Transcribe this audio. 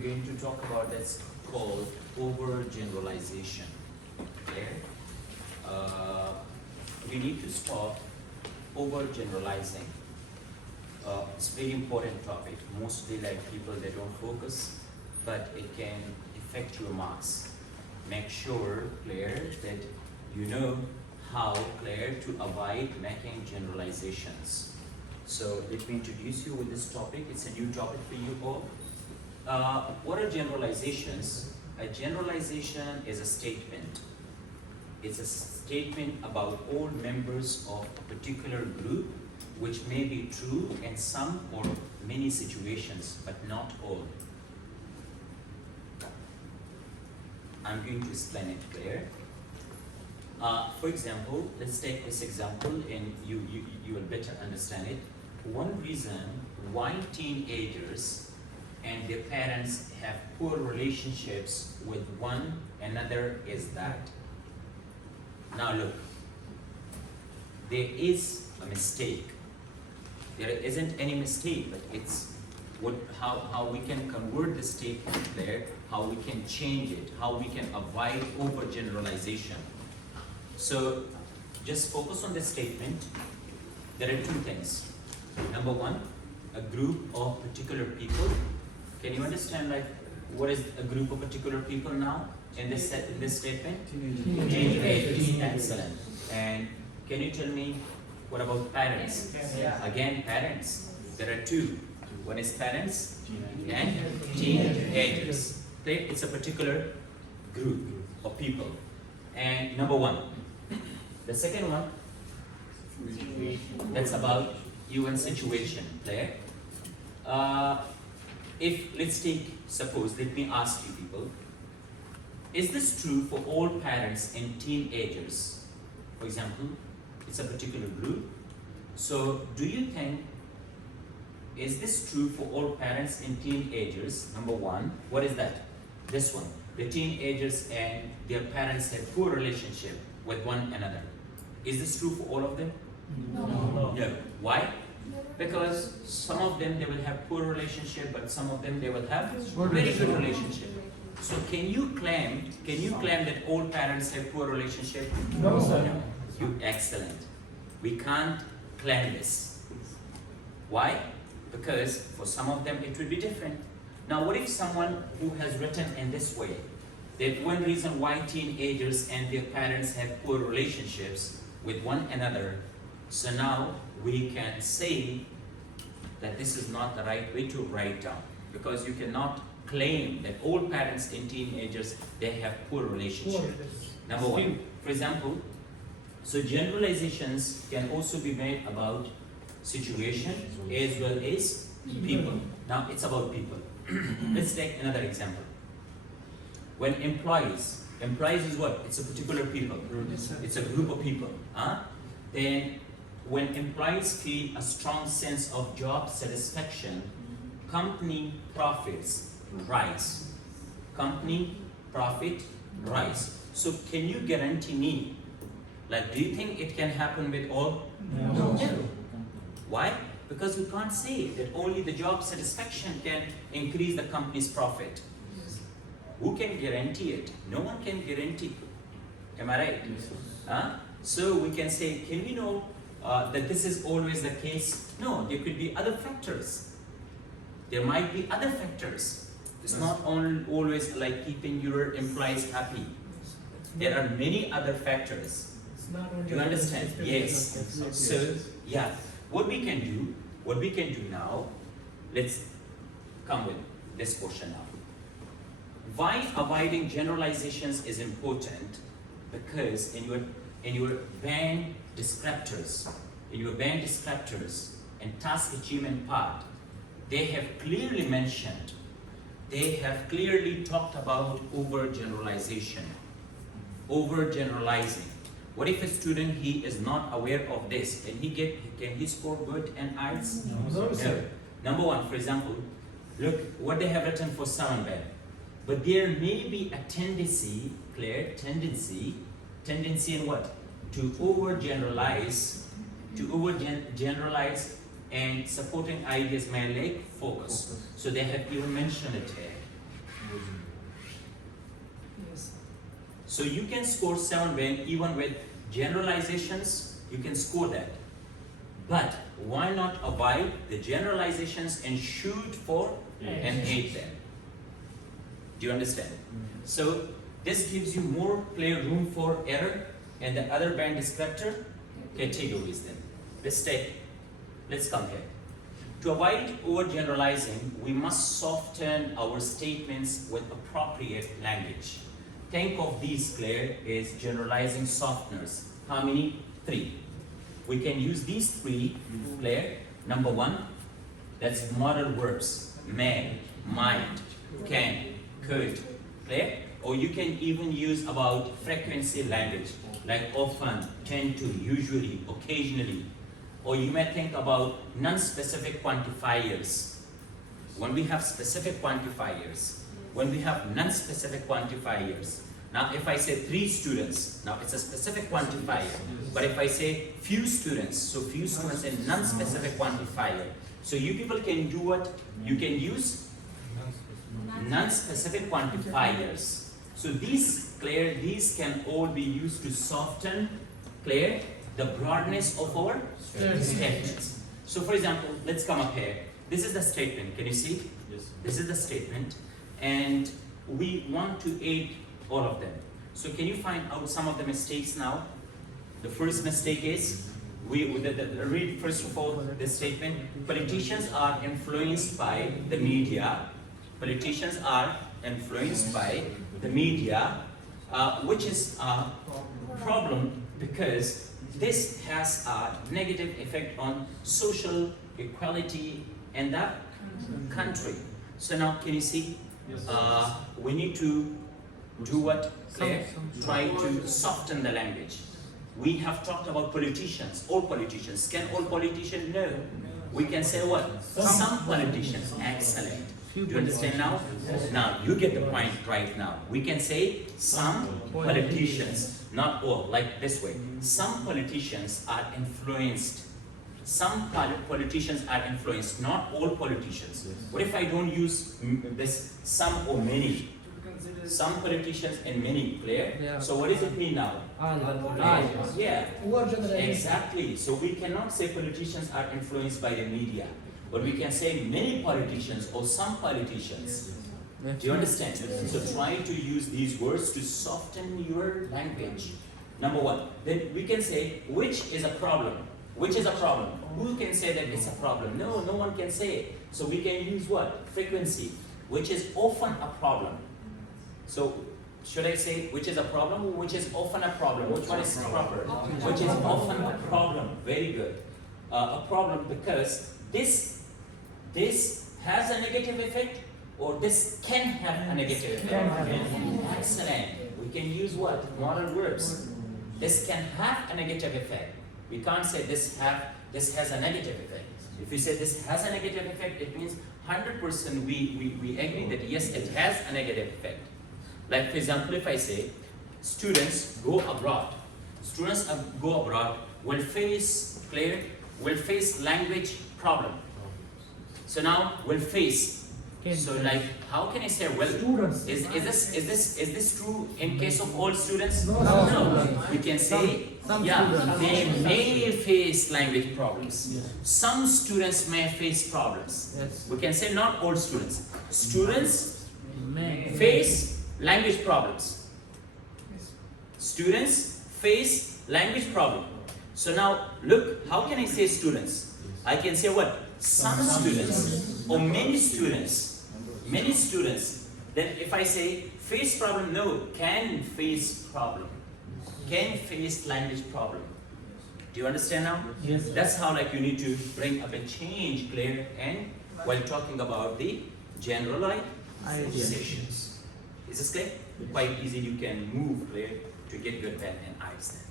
going to talk about that's called overgeneralization. Okay? We need to stop overgeneralizing. It's a very important topic. Mostly like people, they don't focus, but it can affect your marks. Make sure, Claire, that you know how, Claire, to avoid making generalizations. So let me introduce you with this topic. It's a new topic for you all. What are generalizations? A generalization is a statement. It's a statement about all members of a particular group, which may be true in some or many situations, but not all. I'm going to explain it clear. For example, let's take this example and you will better understand it. One reason why teenagers and their parents have poor relationships with one another is that. Now look, there is a mistake. There isn't any mistake, but it's how we can convert the statement there, how we can change it, how we can avoid overgeneralization. So just focus on this statement. There are two things. Number one, a group of particular people. Can you understand like what is a group of particular people now in this statement? Teenagers. Excellent. And can you tell me what about parents? Yeah. Again, parents. There are two. One is parents and teenagers. Okay? It's a particular group of people. And number one. The second one, that's about you and situation, Claire. If, let's take, suppose, let me ask you people, is this true for all parents and teenagers? For example, it's a particular group. So, do you think, is this true for all parents and teenagers? Number one, what is that? This one, the teenagers and their parents have poor relationship with one another. Is this true for all of them? No. No. Why? Because some of them they will have poor relationship, but some of them they will have very good relationship. So can you claim that all parents have poor relationship? No, sir. No. You excellent. We can't claim this. Why? Because for some of them it will be different. Now what if someone who has written in this way, that one reason why teenagers and their parents have poor relationships with one another, so now we can say that this is not the right way to write down, because you cannot claim that all parents and teenagers, they have poor relationships. Number one, for example, so generalizations can also be made about situation as well as people. Now it's about people. Let's take another example. When employees is what? It's a particular people. It's a group of people. Then when employees feel a strong sense of job satisfaction, company profits rise. Company profit rise. So can you guarantee me, like do you think it can happen with all? No. Why? Because we can't say that only the job satisfaction can increase the company's profit. Who can guarantee it? No one can guarantee. Am I right? So we can say, can we know that this is always the case? No, there could be other factors. There might be other factors. It's not always like keeping your employees happy. There are many other factors. Do you understand? Yes. So yeah, what we can do now, let's come with this question now. Why avoiding generalizations is important? Because in your band descriptors and task achievement part, they have clearly mentioned, they have clearly talked about overgeneralization, overgeneralizing. What if a student, he is not aware of this? Can he score good in IELTS? No. Number one, for example, look what they have written for sound band. But there may be a tendency, Claire, tendency in what? To overgeneralize, and supporting ideas may lack focus. So they have even mentioned it here. Yes. So you can score 7 when even with generalizations, you can score that. But why not avoid the generalizations and shoot for an 8 then? Do you understand? So this gives you more room for error, and the other band descriptor categories then. Let's come here. To avoid overgeneralizing, we must soften our statements with appropriate language. Think of these, Claire, as generalizing softeners. How many? 3. We can use these 3, Claire. Number 1, that's modal verbs. May, might, can, could. Clear? Or you can even use about frequency language, like often, tend to, usually, occasionally. Or you may think about non-specific quantifiers. When we have specific quantifiers, when we have non-specific quantifiers. Now if I say 3 students, now it's a specific quantifier. But if I say few students, so few students in non-specific quantifier. So you people can do what? You can use non-specific quantifiers. So these, Claire, these can all be used to soften, Claire, the broadness of our statements. So for example, let's come up here. This is the statement. Can you see? Yes. This is the statement. And we want to aid all of them. So can you find out some of the mistakes now? The first mistake is, read first of all this statement. Politicians are influenced by the media. Politicians are influenced by the media, which is a problem because this has a negative effect on social equality in the country. So now can you see? We need to do what, Claire? Try to soften the language. We have talked about politicians, all politicians. Can all politicians? No. We can say what? Some politicians. Excellent. Do you understand now? Now you get the point right now. We can say some politicians, not all, like this way. Some politicians are influenced. Some politicians are influenced, not all politicians. What if I don't use this some or many? Some politicians and many, Claire. Yeah. So what does it mean now? Yeah, exactly. So we cannot say politicians are influenced by the media, but we can say many politicians or some politicians. Do you understand? So try to use these words to soften your language. Number 1. Then we can say, which is a problem? Which is a problem? Who can say that it's a problem? No, no one can say it. So we can use what? Frequency, which is often a problem. So should I say which is a problem or which is often a problem? Which one is proper? Which is often a problem. Very good. A problem because this has a negative effect or this can have a negative effect. Excellent. We can use what? Modal verbs. This can have a negative effect. We can't say this has a negative effect. If we say this has a negative effect, it means 100% we agree that yes, it has a negative effect. Like for example, if I say students go abroad, students go abroad will face language problem. So now will face. So like how can I say well? Is this true in case of all students? No. We can say they may face language problems. Some students may face problems. We can say not all students. Students face language problems. Students face language problem. So now look, how can I say students? I can say what? Some students or many students. Many students. Then if I say face problem, no, can face problem. Can face language problem. Do you understand now? Yes. That's how like you need to bring up a change, Claire, and while talking about the generalizations. Is this clear? Quite easy, you can move, Claire, to get good pen and eyes then.